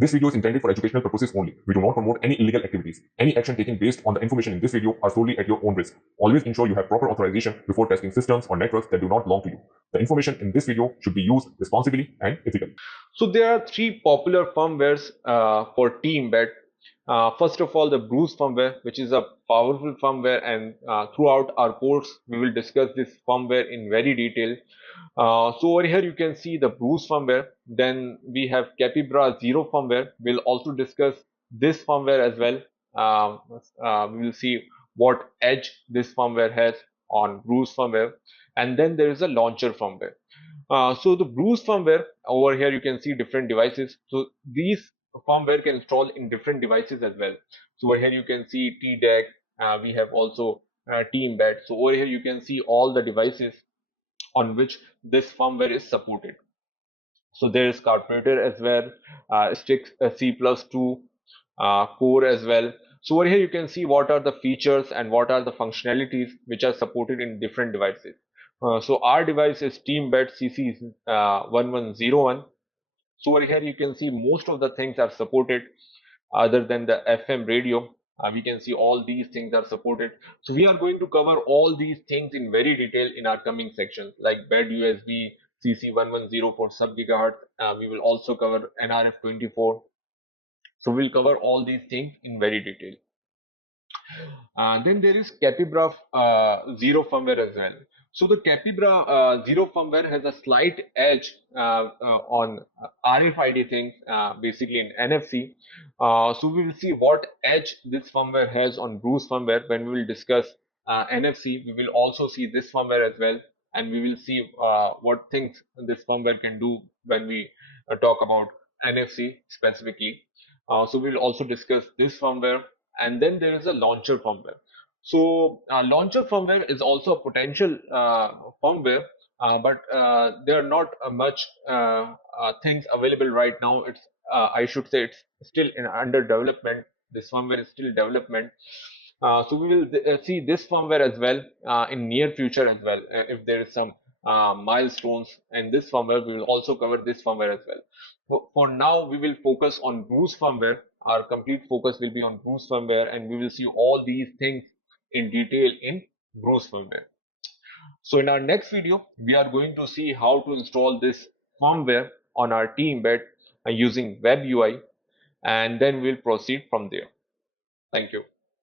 This video is intended for educational purposes only. We do not promote any illegal activities. Any action taken based on the information in this video are solely at your own risk. Always ensure you have proper authorization before testing systems or networks that do not belong to you. The information in this video should be used responsibly and ethically. So there are three popular firmwares for T-Embed. First of all, the Bruce firmware, which is a powerful firmware, and throughout our course we will discuss this firmware in very detail. So over here you can see the Bruce firmware. Then we have Capybara Zero firmware. We'll also discuss this firmware as well. We will see what edge this firmware has on Bruce firmware. And then there is a launcher firmware. So the Bruce firmware, over here you can see different devices. So these firmware can install in different devices as well. So over here you can see TDEC. We have also T-Embed. So over here you can see all the devices on which this firmware is supported. So there is carburetor as well, C+2 core as well. So over here you can see what are the features and what are the functionalities which are supported in different devices. So our device is T-Embed CC1101. So over here you can see most of the things are supported other than the FM radio. We can see all these things are supported. So we are going to cover all these things in very detail in our coming sections, like bed USB, CC1104 sub gigahertz. We will also cover NRF24. So we'll cover all these things in very detail. Then there is Capybara Zero firmware as well. So the Capybara Zero firmware has a slight edge on RFID things, basically in NFC. So we will see what edge this firmware has on Bruce firmware when we will discuss NFC. We will also see this firmware as well, and we will see what things this firmware can do when we talk about NFC specifically. So we'll also discuss this firmware, and then there is a launcher firmware. So launcher firmware is also a potential firmware, but there are not much things available right now. It's I should say it's still in under development. This firmware is still development. So we will see this firmware as well in near future as well. If there is some milestones in this firmware, we will also cover this firmware as well. For now, we will focus on Bruce firmware. Our complete focus will be on Bruce firmware, and we will see all these things in detail in Bruce firmware. So in our next video, we are going to see how to install this firmware on our T-Embed using Web UI, and then we'll proceed from there. Thank you.